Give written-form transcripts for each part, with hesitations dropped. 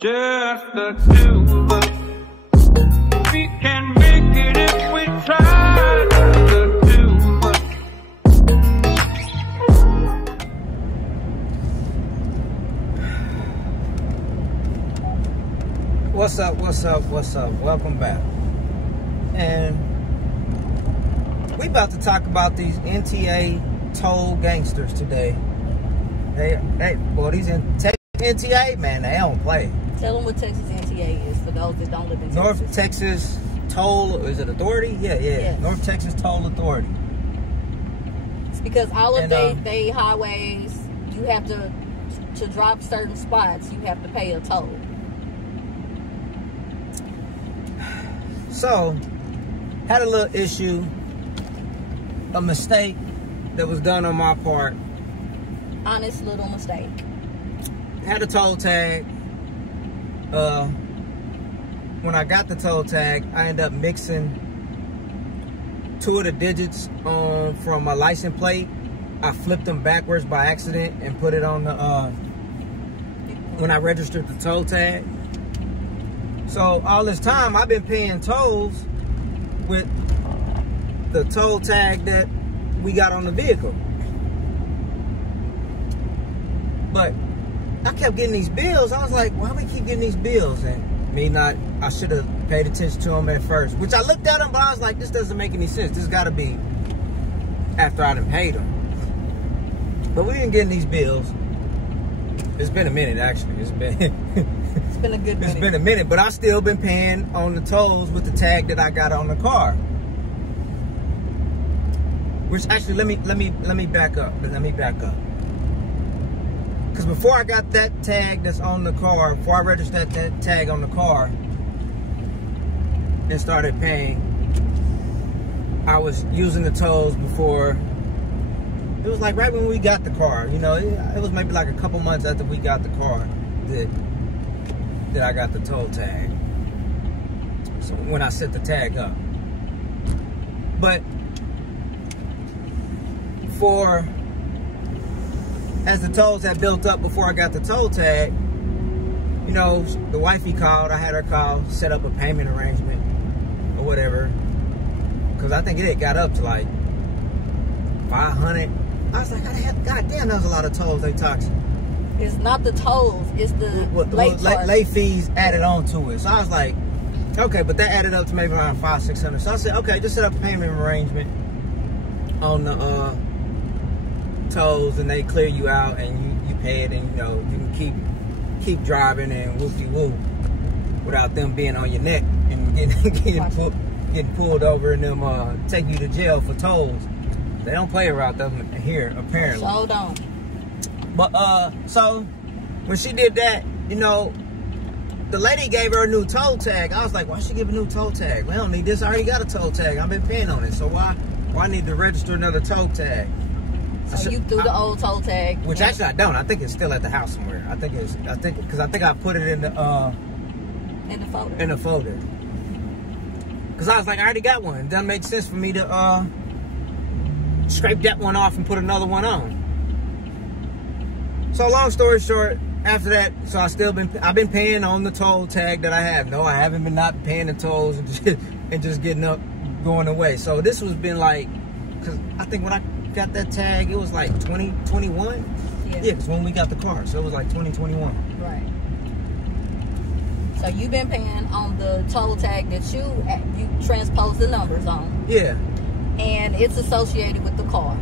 Just the two of us. We can make it if we try. The two of us. What's up, what's up, what's up? Welcome back. And we about to talk about these NTA toll gangsters today. Boy, these NTA, man, they don't play. Tell them what Texas NTA is for those that don't live in North Texas. Texas Toll, is it Authority? Yeah. Yes. North Texas Toll Authority. It's because all of they highways, you have to drop certain spots, you have to pay a toll. So, had a little issue, a mistake that was done on my part. Honest little mistake. Had a toll tag. When I got the toll tag, I ended up mixing two of the digits from my license plate. I flipped them backwards by accident and put it on the when I registered the toll tag. So all this time I've been paying tolls with the toll tag that we got on the vehicle. But I kept getting these bills. I was like, why do we keep getting these bills? And I should have paid attention to them at first. Which I looked at them, but I was like, this doesn't make any sense. This got to be after I done paid them. But we've been getting these bills. It's been a minute, actually. It's been a good minute. It's been a minute, but I still been paying on the tolls with the tag that I got on the car. Which actually, let me back up. Let me back up. Because before I got that tag that's on the car, before I registered that tag on the car and started paying, I was using the tolls before. It was like right when we got the car, you know, it was maybe like a couple months after we got the car that I got the toll tag. So when I set the tag up. But as the tolls had built up before I got the toll tag, you know, the wifey called, I had her call, set up a payment arrangement or whatever. Because I think it got up to like 500. I was like, God damn, that was a lot of tolls they taxed. It's not the tolls, it's the late fees added on to it. So I was like, okay, but that added up to maybe around $500-600. So I said, okay, just set up a payment arrangement on the tolls, and they clear you out, and you pay it, and you know you can keep driving and whoop-de-whoop without them being on your neck and getting pulled over and them take you to jail for tolls. They don't play around them here, apparently. So don't. But so when she did that, you know, the lady gave her a new toll tag. I was like, why she give a new toll tag? We don't need this. I already got a toll tag. I've been paying on it. So why need to register another toll tag? So you threw the old toll tag. Which actually I don't. I think it's still at the house somewhere. I think because I put it in the folder. In the folder. Because I was like, I already got one. It doesn't make sense for me to scrape that one off and put another one on. So long story short, after that, so I've been paying on the toll tag that I have. No, I haven't been not paying the tolls and just getting up, going away. So this was been like, because I think when I got that tag, it was like 2021. Yeah, because when we got the car, so it was like 2021. Right. So you've been paying on the toll tag that you transpose the numbers on. Yeah. And it's associated with the car.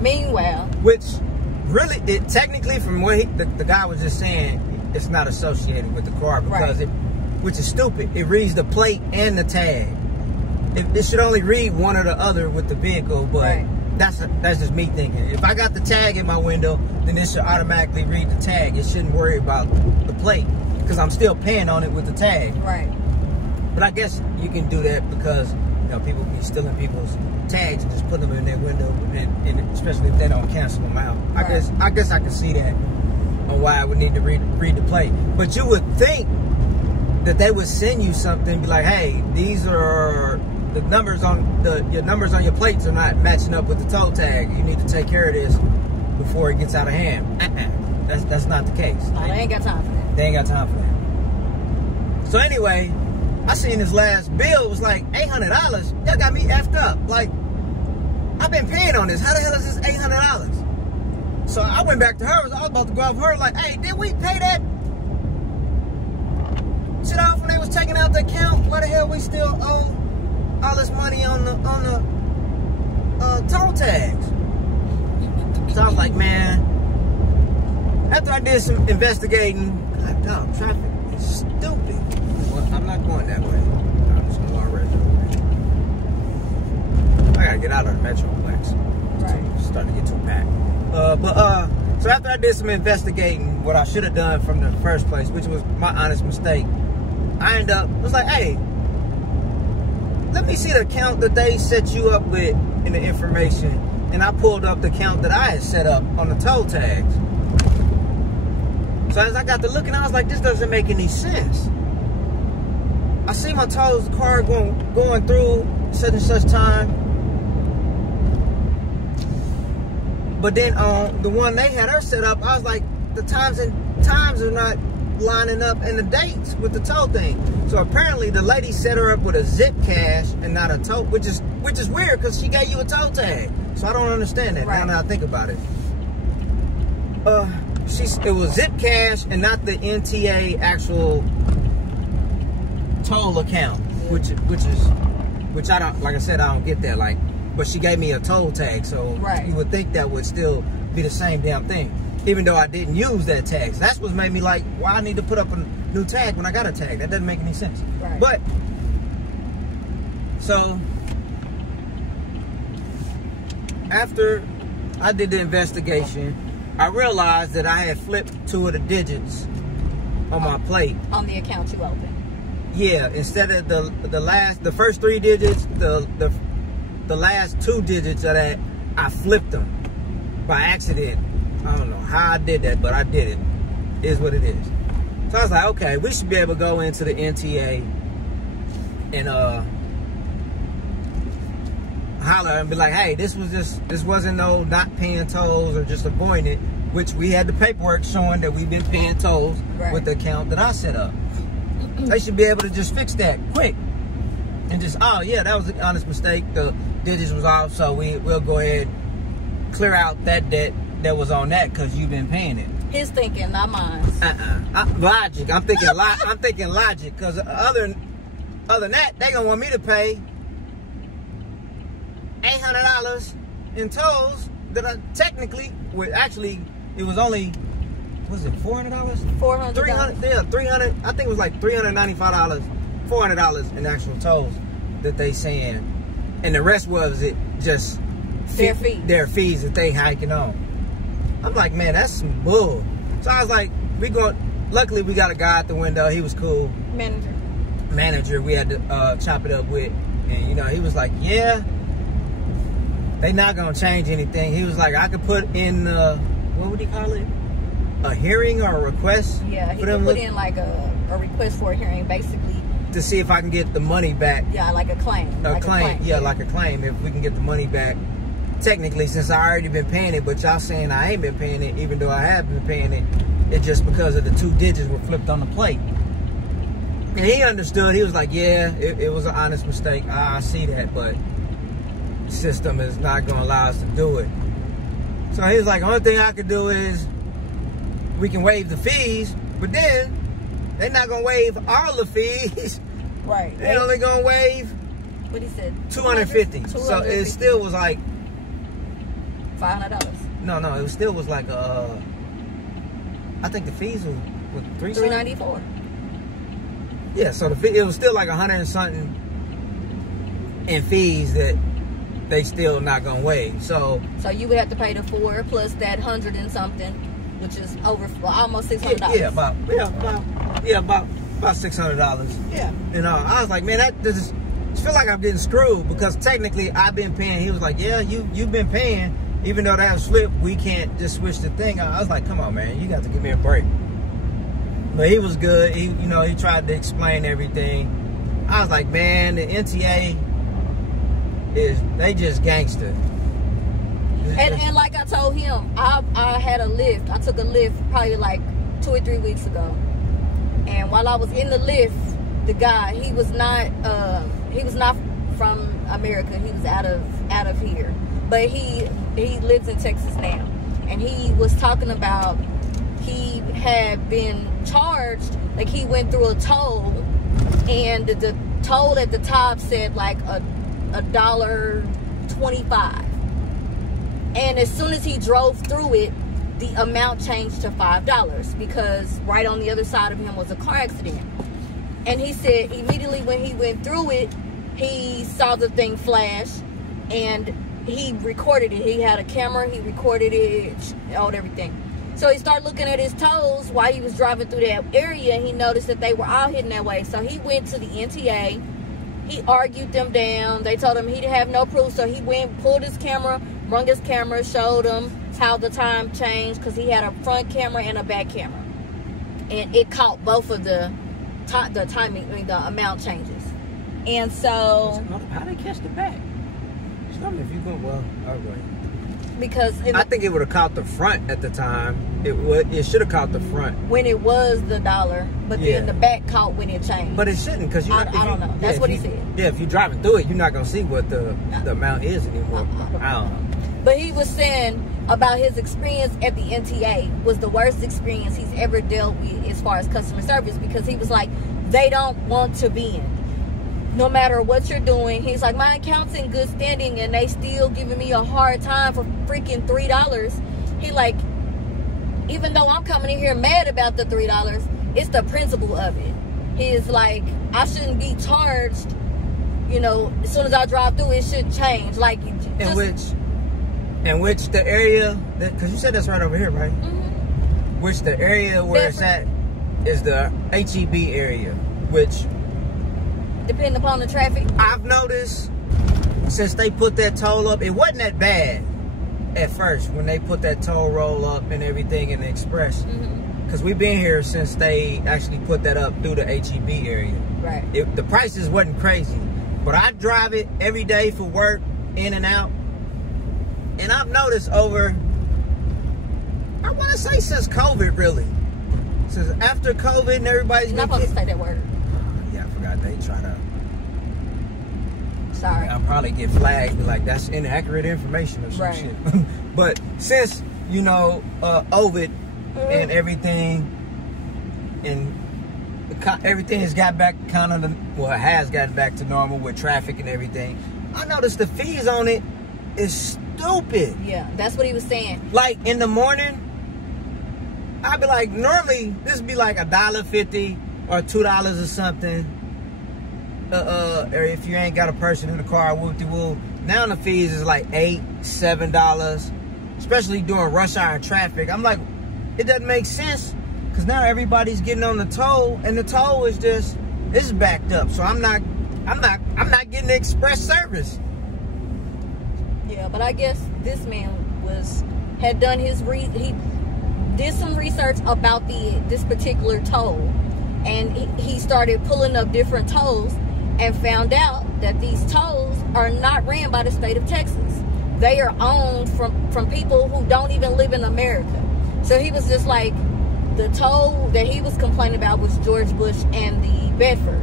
Meanwhile, which really, technically, from what the guy was just saying, it's not associated with the car because which is stupid. It reads the plate and the tag. It should only read one or the other with the vehicle, but that's just me thinking. If I got the tag in my window, then it should automatically read the tag. It shouldn't worry about the plate because I'm still paying on it with the tag. Right. But I guess you can do that because people be stealing people's tags and just put them in their window, and especially if they don't cancel them out. I guess I can see that on why I would need to read the plate. But you would think that they would send you something, be like, hey, these are the numbers on your numbers on your plates are not matching up with the toll tag. You need to take care of this before it gets out of hand. That's not the case. No, they ain't got time for that. They ain't got time for that. So anyway, I seen this last bill was like $800. That got me effed up. Like, I've been paying on this. How the hell is this $800? So I went back to her. I was about to go off her like, hey, did we pay that shit off when they was taking out the account? Why the hell we still owe all this money on the toll tags? So I was like, man, after I did some investigating, God damn, traffic is stupid. Well, I'm not going that way. I'm just going right there. I gotta get out of the Metroplex. Right. It's starting to get too packed. So after I did some investigating, what I should have done from the first place, which was my honest mistake, I ended up, was like, hey, let me see the account that they set you up with in the information. And I pulled up the account that I had set up on the toll tags. So as I got to looking, I was like, this doesn't make any sense. I see my tolls car going through such and such time. But then on the one they had her set up, I was like, the times are not lining up and the dates with the toll thing. So apparently the lady set her up with a zip cash and not a toll, which is weird because she gave you a toll tag. So I don't understand that. Right. Now that I think about it. It was zip cash and not the NTA actual toll account, which I don't, like I said, I don't get that. Like, but she gave me a toll tag, so right. You would think that would still be the same damn thing, even though I didn't use that tag. So that's what made me like, why I need to put up a new tag when I got a tag? That doesn't make any sense. Right. But so after I did the investigation, I realized that I had flipped 2 of the digits on my plate. On the account you opened. Yeah, instead of the first 3 digits, the last 2 digits of that, I flipped them by accident. I don't know how I did that, but I did it. It is what it is. So I was like, okay, we should be able to go into the NTA and holler and be like, hey, this wasn't no not paying tolls or just avoiding it, which we had the paperwork showing that we've been paying tolls with the account that I set up. They should be able to just fix that quick and just, oh yeah, that was an honest mistake. The digits was off, so we'll go ahead clear out that debt that was on that because you've been paying it. His thinking, not mine. Logic. I'm thinking logic because other than that, they gonna want me to pay $800 in tolls that I technically, actually, it was only, was it $400? $400. 300. Yeah, 300. I think it was like $395, $400 in actual tolls that they saying, and the rest was it just their fees that they hiking on. I'm like, man, that's some bull. So I was like, luckily we got a guy at the window. He was cool. Manager we had to chop it up with. And, you know, he was like, yeah, they not going to change anything. He was like, I could put in, what would he call it? A hearing or a request? Yeah, he could put in like a request for a hearing, basically. To see if I can get the money back. Yeah, like a claim. Like a claim. Yeah, like a claim. If we can get the money back. Technically, since I already been paying it, but y'all saying I ain't been paying it, even though I have been paying it, it's just because of the 2 digits were flipped on the plate. And he understood. He was like, yeah, it was an honest mistake. I see that, but the system is not going to allow us to do it. So he was like, the only thing I could do is we can waive the fees, but then they're not going to waive all the fees. Right. They're only going to waive, what he said, $250. So it still was like $500. No, it still was like I think the fees were $394. Yeah, so it was still like 100 and something in fees that they still not gonna waive. So you would have to pay the 4 plus that 100 and something, which is over almost $600. Yeah, about $600. Yeah. You know, I was like, man, I feel like I'm getting screwed because technically I've been paying. He was like, yeah, you've been paying. Even though that was flipped, we can't just switch the thing. I was like, come on, man, you got to give me a break. But he was good. He tried to explain everything. I was like, man, the NTA they just gangster. And like I told him, I had a lift. I took a lift probably like 2 or 3 weeks ago. And while I was in the lift, the guy, he was not from America. He was out of here, but he lives in Texas now, and he was talking about he had been charged, like he went through a toll, and the toll at the top said like $1.25, and as soon as he drove through it, the amount changed to $5 because right on the other side of him was a car accident. And he said immediately when he went through it, he saw the thing flash, and he recorded it. He had a camera, he recorded it, showed everything. So he started looking at his tolls while he was driving through that area, and he noticed that they were all hidden that way. So he went to the NTA, he argued them down. They told him he didn't have no proof, so he went, pulled his camera, brung his camera, showed them how the time changed, because he had a front camera and a back camera. And it caught both of the timing, I mean, the amount changes. And so how they catch the back? If you go, well, all right. Because I think it would have caught the front at the time. It should have caught the front when it was the $1, but then the back caught when it changed. But it shouldn't, because I don't know. That's what he said. Yeah, if you're driving through it, you're not gonna see what the amount is anymore. I don't know. But he was saying about his experience at the NTA was the worst experience he's ever dealt with as far as customer service, because he was like, they don't want to bend. No matter what you're doing, he's like, my account's in good standing and they still giving me a hard time for freaking $3. He like, even though I'm coming in here mad about the $3, it's the principle of it. He's like, I shouldn't be charged, you know, as soon as I drive through, it should change. Like, in which the area, because you said that's right over here, right? Mm-hmm. Which the area where it's at is the HEB area, which, depending upon the traffic, I've noticed since they put that toll up, it wasn't that bad at first when they put that toll roll up and everything in the express. Because we've been here since they actually put that up through the HEB area. Right. The prices wasn't crazy, but I drive it every day for work, in and out, and I've noticed over, I want to say since COVID, really, since after COVID and everybody's not supposed to say that word. Yeah, I forgot they try to. Sorry. I'll probably get flagged, like that's inaccurate information or some shit. But since, you know, COVID and everything, and everything has got back kind of, has gotten back to normal with traffic and everything, I noticed the fees on it is stupid. Yeah, that's what he was saying. Like in the morning, I'd be like, normally this would be like $1.50 or $2 or something. Or if you ain't got a person in the car, whoop-de-whoop. Now the fees is like $8, $7, especially during rush hour traffic. I'm like, it doesn't make sense, because now everybody's getting on the toll, and the toll is just, it's backed up. So I'm not getting the express service. Yeah, but I guess this man had done his he did some research about this particular toll, and he started pulling up different tolls and found out that these tolls are not ran by the state of Texas. They are owned from people who don't even live in America. So he was just like, the toll that he was complaining about was George Bush and the Bedford,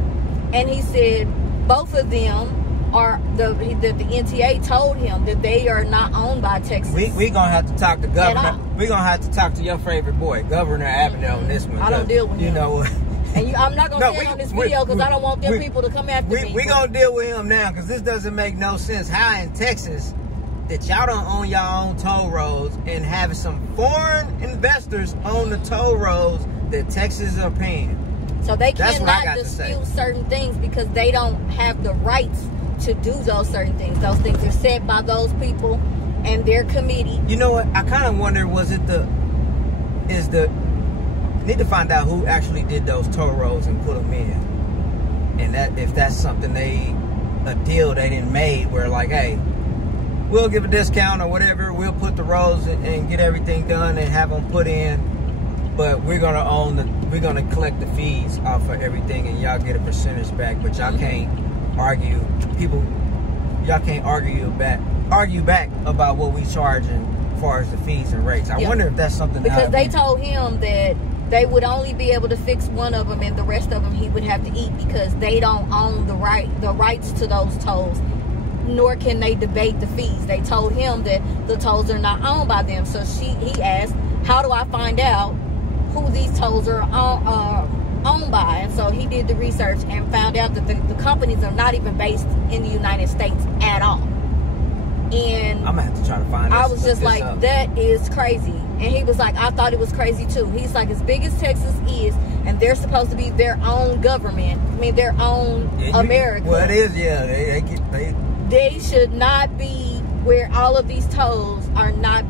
and he said both of them are that the NTA told him that they are not owned by Texas. We gonna have to talk to Governor. We gonna have to talk to your favorite boy, Governor Abbott, on this one. I don't deal with him. You know. And I'm not gonna say it on this video because I don't want them people to come after me. We gonna deal with him now, because this doesn't make no sense. How in Texas that y'all don't own your own toll roads and having some foreign investors own the toll roads that Texas are paying? So they cannot dispute certain things because they don't have the rights to do those certain things. Those things are set by those people and their committee. You know what? I kind of wonder, need to find out who actually did those toll roads and put them in, and that if that's something a deal they didn't made where like, hey, we'll give a discount or whatever, we'll put the roads and get everything done and have them put in, but we're gonna collect the fees off of everything and y'all get a percentage back, but y'all can't argue. Y'all can't argue back about what we charging as far as the fees and rates. I wonder if that's something because they told him that they would only be able to fix one of them, and the rest of them he would have to eat because they don't own the rights to those tolls, nor can they debate the fees. They told him that the tolls are not owned by them. So he asked, how do I find out who these tolls are owned by? And so he did the research and found out that the companies are not even based in the United States at all. And I'm gonna have to try to find. I was just like, that is crazy. And he was like, I thought it was crazy too. He's like, as big as Texas is, and they're supposed to be their own government. I mean, their own America. Well, it is, yeah. They should not be where all of these tolls are not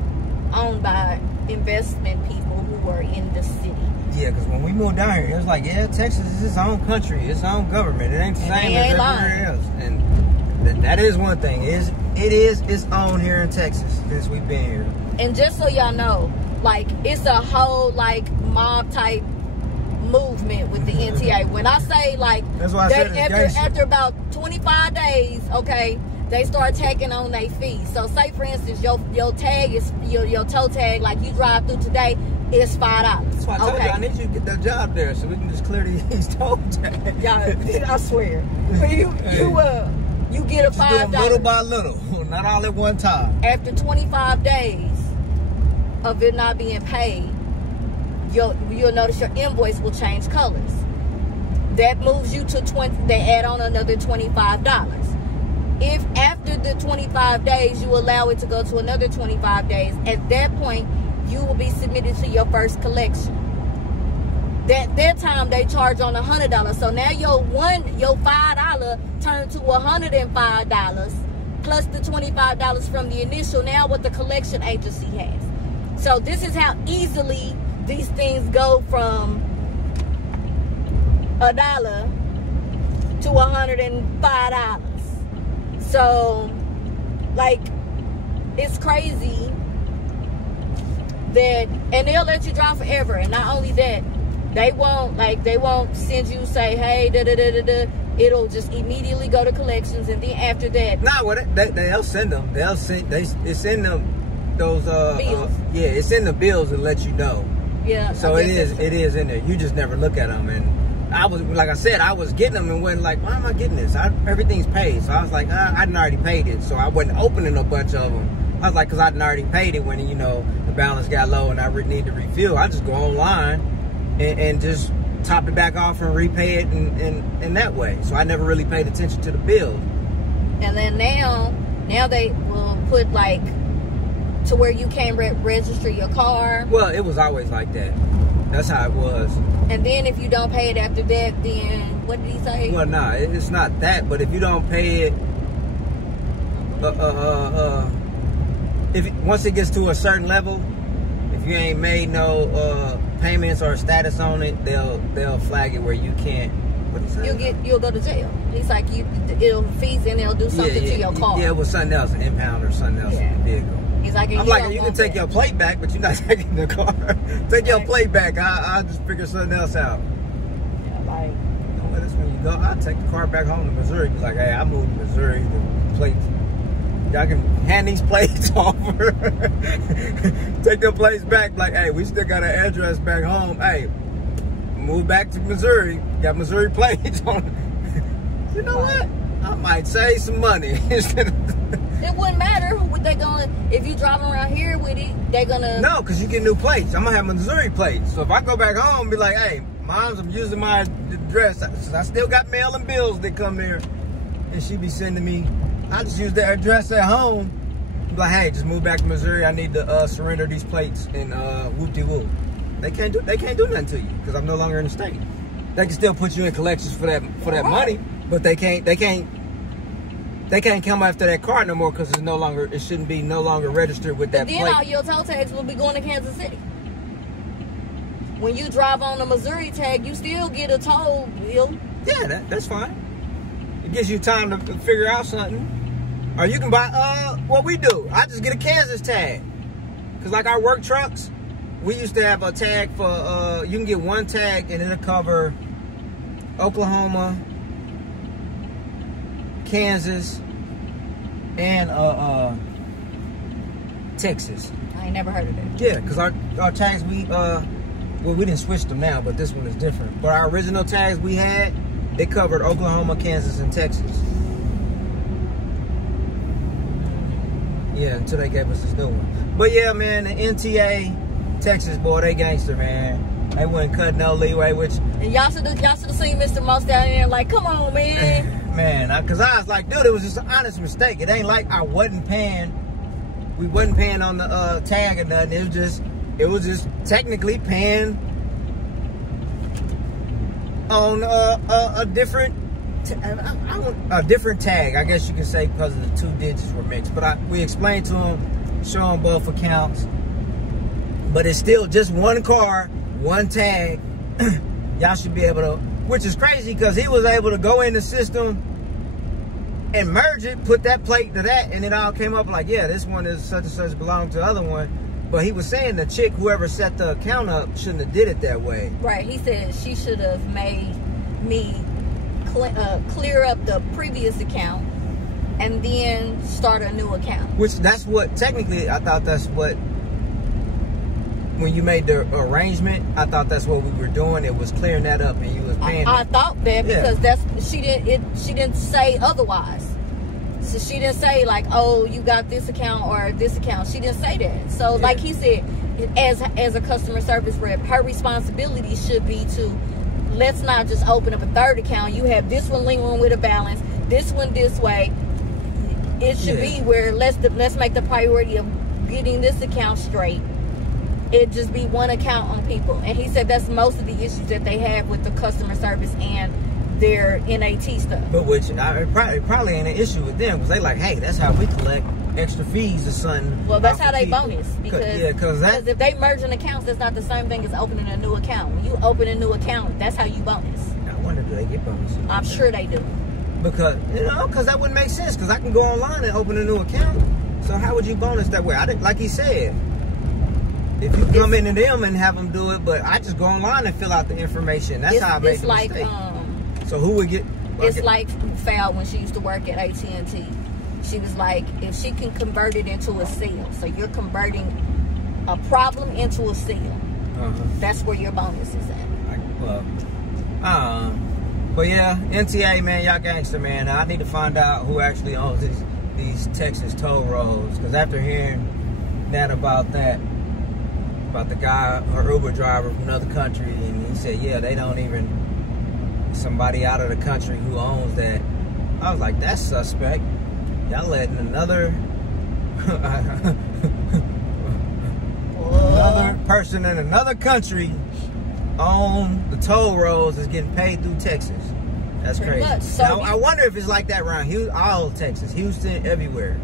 owned by investment people who are in the city. Yeah, because when we moved down here, it was like, yeah, Texas is its own country, its own government. It ain't the same as everywhere else. And that is one thing. It is its own here in Texas since we've been here. And just so y'all know, like, it's a whole, like, mob type movement with the NTA. When I say, like, that's why I said after about 25 days, okay, they start taking on their fees. So say, for instance, your tag is your tow tag, like you drive through today, it's $5. That's why I told you I need you to get that job there so we can just clear these toll tags. Yeah, I swear. You get a $5. Little by little, not all at one time. After 25 days of it not being paid, you'll notice your invoice will change colors. That moves you to 20. They add on another $25. If after the 25 days you allow it to go to another 25 days, at that point you will be submitted to your first collection. That time they charge on $100. So now your $5 turned to $105 plus the $25 from the initial. Now what the collection agency has. So this is how easily these things go from $1 to $105. So, like, it's crazy that, and they'll let you drive forever. And not only that, they won't send you, say, hey, da-da-da-da-da. It'll just immediately go to collections, and then after that. Nah, well, they'll send them. It's in them, those, bills. Yeah, it's in the bills and let you know. Yeah. So it is in there. You just never look at them. And I was, like I said, I was getting them and wasn't like, why am I getting this? Everything's paid. So I was like, I'd already paid it. So I wasn't opening a bunch of them. I was like, because I'd already paid it when, you know, the balance got low and I need to refill. I just go online and just top it back off and repay it in that way. So I never really paid attention to the bill. And then now they will put, like, to where you can't register your car. Well, it was always like that. That's how it was. And then if you don't pay it after that, then what did he say? Well, nah, it's not that. But if you don't pay it, once it gets to a certain level, if you ain't made no payments or status on it, they'll flag it where you can't. What did he say? You'll go to jail. He's like, it'll fees and they'll do something to your car. Yeah, it was something else, an impound or something else in the vehicle. He's like, I'm like, you can take your plate back, but you're not taking the car. Take your plate back. I'll just figure something else out. Yeah, like, you know what? That's when you go. I'll take the car back home to Missouri. Be like, hey, I moved to Missouri. The plates. Y'all can hand these plates over. Take the plates back. Like, hey, we still got an address back home. Hey, move back to Missouri. Got Missouri plates on. You know what? I might save some money instead of. It wouldn't matter what they if you driving around here with it, they're gonna. No, because you get new plates. I'm gonna have Missouri plates. So if I go back home and be like, hey, Mom's, I'm using my address. I still got mail and bills that come there. And she be sending me, I just use the address at home. Be like, hey, just move back to Missouri. I need to surrender these plates and whoop-de-whoop. They can't do nothing to you because I'm no longer in the state. They can still put you in collections for that money, but they can't come after that car no more because it shouldn't be no longer registered with that plate. Then all your toll tags will be going to Kansas City. When you drive on a Missouri tag, you still get a toll bill. Yeah, that's fine. It gives you time to figure out something. Or you can buy, what we do, I just get a Kansas tag. Because like our work trucks, we used to have a tag for, you can get one tag and it'll cover Oklahoma, Kansas, and Texas. I ain't never heard of that. Yeah, because our tags, we well, we didn't switch them now, but this one is different. But our original tags we had, they covered Oklahoma, Kansas, and Texas. Yeah, until they gave us this new one. But yeah, man, the NTA, Texas, boy, they gangster, man. They wouldn't cut no leeway, which... And y'all should have seen Mr. Most down there like, come on, man. Man, because I was like, dude, it was just an honest mistake. It ain't like I wasn't paying. We wasn't paying on the tag or nothing. It was just technically paying on a different tag, I guess you could say, because of the 2 digits were mixed. But we explained to him, show him both accounts. But it's still just one car, one tag. Y'all should be able to, which is crazy because he was able to go in the system and merge it, put that plate to that, and it all came up like, yeah, this one is such and such belongs to the other one. But he was saying the chick, whoever set the account up, shouldn't have did it that way. Right. He said she should have made me clear up the previous account and then start a new account. Which that's what, technically, I thought that's what, when you made the arrangement, I thought that's what we were doing. It was clearing that up, and you was paying. I thought that because she didn't say otherwise. So she didn't say like, oh, you got this account or this account. She didn't say that. So like he said, as a customer service rep, her responsibility should be to, let's not just open up a third account. You have this one lingering with a balance, this one this way. It should be where let's make the priority of getting this account straight. It just be one account on people. And he said that's most of the issues that they have with the customer service and their NAT stuff. But which it probably ain't an issue with them, because they like, hey, that's how we collect extra fees or something. Well, that's how they bonus. Because because if they merging accounts, that's not the same thing as opening a new account. When you open a new account, that's how you bonus. I wonder, do they get bonuses? I'm sure they do. Because, because that wouldn't make sense, because I can go online and open a new account. So how would you bonus that way? Like he said, if you come into them and have them do it, but I just go online and fill out the information. That's how I make the mistake. So who would get? It's like Fal when she used to work at AT&T. She was like, if she can convert it into a sale, so you're converting a problem into a sale. That's where your bonus is at. But yeah, NTA, man, y'all gangster, man. I need to find out who actually owns these Texas toll roads, because after hearing that about the guy or Uber driver from another country, and he said, yeah, they don't even, somebody out of the country who owns that. I was like, that's suspect. Y'all letting another person in another country own the toll roads that's getting paid through Texas. That's crazy. So now, I wonder if it's like that around all Texas, Houston, everywhere.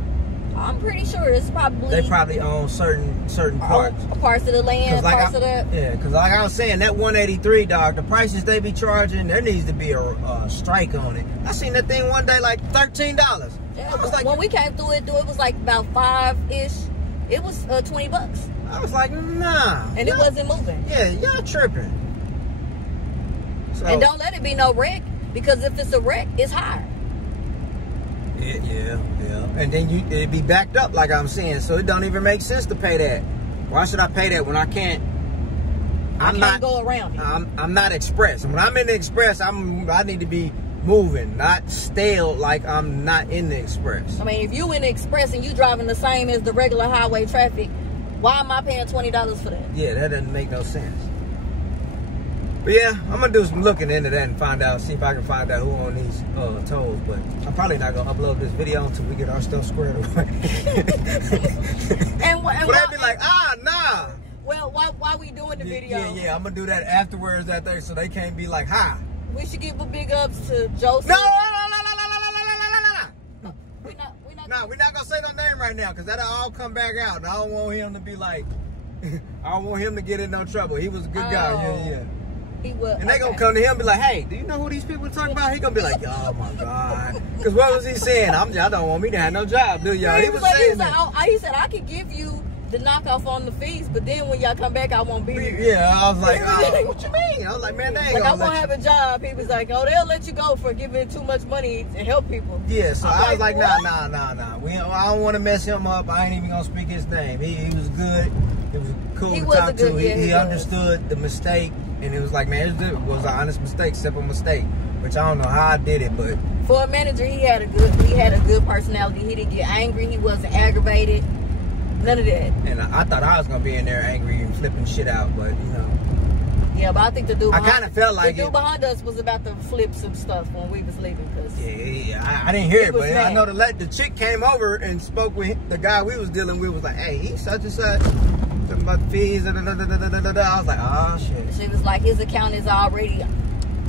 I'm pretty sure it's probably... They probably own certain parts. Parts of the land, parts of the... Yeah, because like I was saying, that 183, dog, the prices they be charging, there needs to be a strike on it. I seen that thing one day like $13. Yeah, I was like, when we came through it was like about 5-ish. It was $20. I was like, nah. And it wasn't moving. Yeah, y'all tripping. So, and don't let it be no wreck, because if it's a wreck, it's higher. Yeah. And then it'd be backed up, like I'm saying, so it don't even make sense to pay that. Why should I pay that when I can't? I can't go around it. I'm not express. When I'm in the express, I need to be moving, not stale like I'm not in the express. I mean, if you in the express and you driving the same as the regular highway traffic, why am I paying $20 for that? Yeah, that doesn't make no sense. But yeah, I'm gonna do some looking into that and find out, see if I can find out who on these tolls. But I'm probably not gonna upload this video until we get our stuff squared away. But they'd be like, nah. Well, why we doing the video? Yeah, I'm gonna do that afterwards, so they can't be like, hi. We should give a big ups to Joseph. No. We're not gonna say no name right now, because that'll all come back out, and I don't want him to be like, I don't want him to get in no trouble. He was a good guy. Yeah. He will. And they gonna come to him and be like, hey, do you know who these people are talking about? He gonna be like, oh my God. Because what was he saying? Y'all don't want me to have no job, do y'all? He was saying that. He said, I could give you the knockoff on the fees, but then when y'all come back, I won't be here. Yeah, I was like, what you mean? I was like, man, they ain't like, gonna I won't have a job. He was like, oh, they'll let you go for giving too much money to help people. Yeah, so I was like, nah. I don't want to mess him up. I ain't even gonna speak his name. He was good. cool He to was a talk good- to. yeah, he He was. understood the mistake, and it was like, man, it was an honest mistake, simple mistake. Which I don't know how I did it, but For a manager, he had a good personality. He didn't get angry. He wasn't aggravated. None of that. and I thought I was gonna be in there angry and flipping shit out, but you know, Yeah, but I think the dude I behind, kinda felt like the dude it- behind us was about to flip some stuff when we was leaving. Cause yeah, I didn't hear He it, was but I mad. know the chick came over and spoke with the guy we was dealing with. Was like, hey, he's such and such. Talking about the fees. Da, da, da, da, da, da, da. I was like, oh shit. she was like, his account is already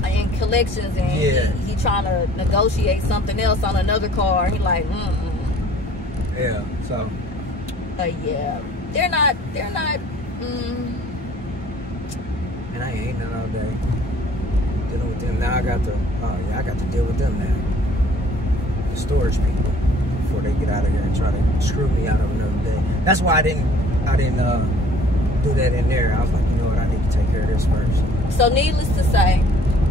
in collections, and Yeah. he trying to negotiate something else on another car. He like, Yeah, so yeah, they're not. and I ain't eating none all day. Dealing with them now. I got to deal with them now. The storage people before they get out of here and try to screw me out of another day. That's why I didn't do that in there. I was like, you know what, I need to take care of this first. So needless to say,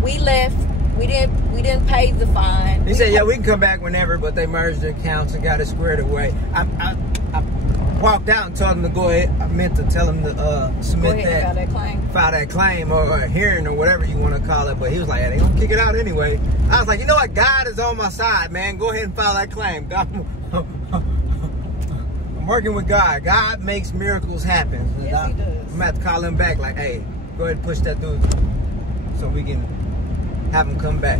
we left. We didn't pay the fine. He said, yeah, we can come back whenever, but they merged the accounts and got it squared away. I walked out and told him to go ahead. I meant to tell him to submit Go ahead and file that claim or a hearing or whatever you want to call it. But he was like, yeah, they gonna kick it out anyway. I was like, you know what? God is on my side, man. Go ahead and file that claim. God, I'm working with God. God makes miracles happen. Yes, he does. I'm gonna have to call him back like, hey, go ahead and push that through so we can have him come back.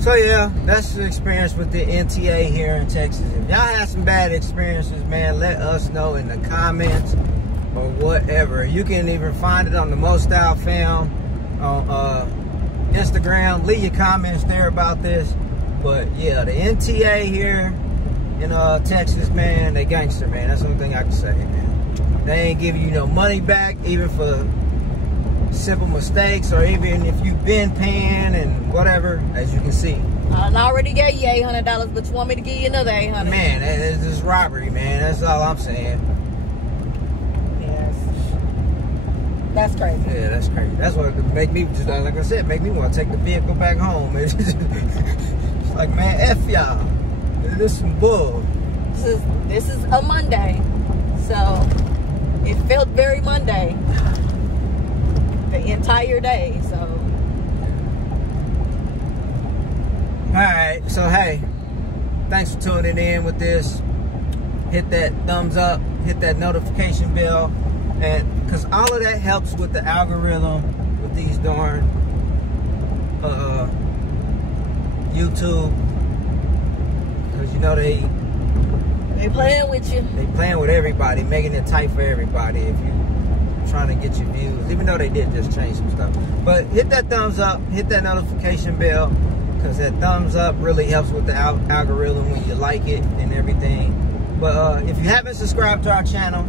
So yeah, that's the experience with the NTA here in Texas. If y'all have some bad experiences, man, let us know in the comments or whatever. You can even find it on the Mo Style Fam on Instagram. Leave your comments there about this. But yeah, the NTA here in Texas, man, they gangster, man. That's the only thing I can say, man. They ain't giving you no money back, even for simple mistakes, or even if you've been paying and whatever, as you can see. I already gave you $800, but you want me to give you another $800? Man, it's just robbery, man. That's all I'm saying. Yes. That's crazy. Yeah, that's crazy. That's what could make me, just like I said, make me want to take the vehicle back home. It's like, man, F y'all. This is some bull. This is a Monday, so it felt very Monday the entire day. So all right, so hey, thanks for tuning in with this. Hit that thumbs up, hit that notification bell, and because all of that helps with the algorithm with these darn YouTube, because you know they playing with you. They playing with everybody, making it tight for everybody. If you trying to get your views, even though they did just change some stuff. But hit that thumbs up, hit that notification bell, because that thumbs up really helps with the algorithm when you like it and everything. But if you haven't subscribed to our channel,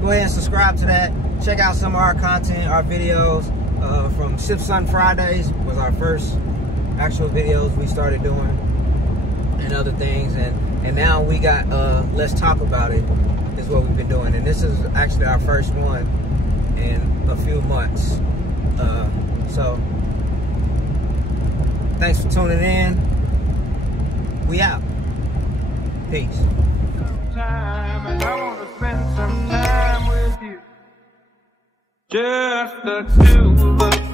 go ahead and subscribe to that. Check out some of our content, our videos from Sip Sun Fridays was our first actual videos we started doing, and other things. And now we got Let's Talk About It is what we've been doing. And this is actually our first one in a few months. So thanks for tuning in. We out. Peace. Time, and I want to spend some time with you. Just the two of us.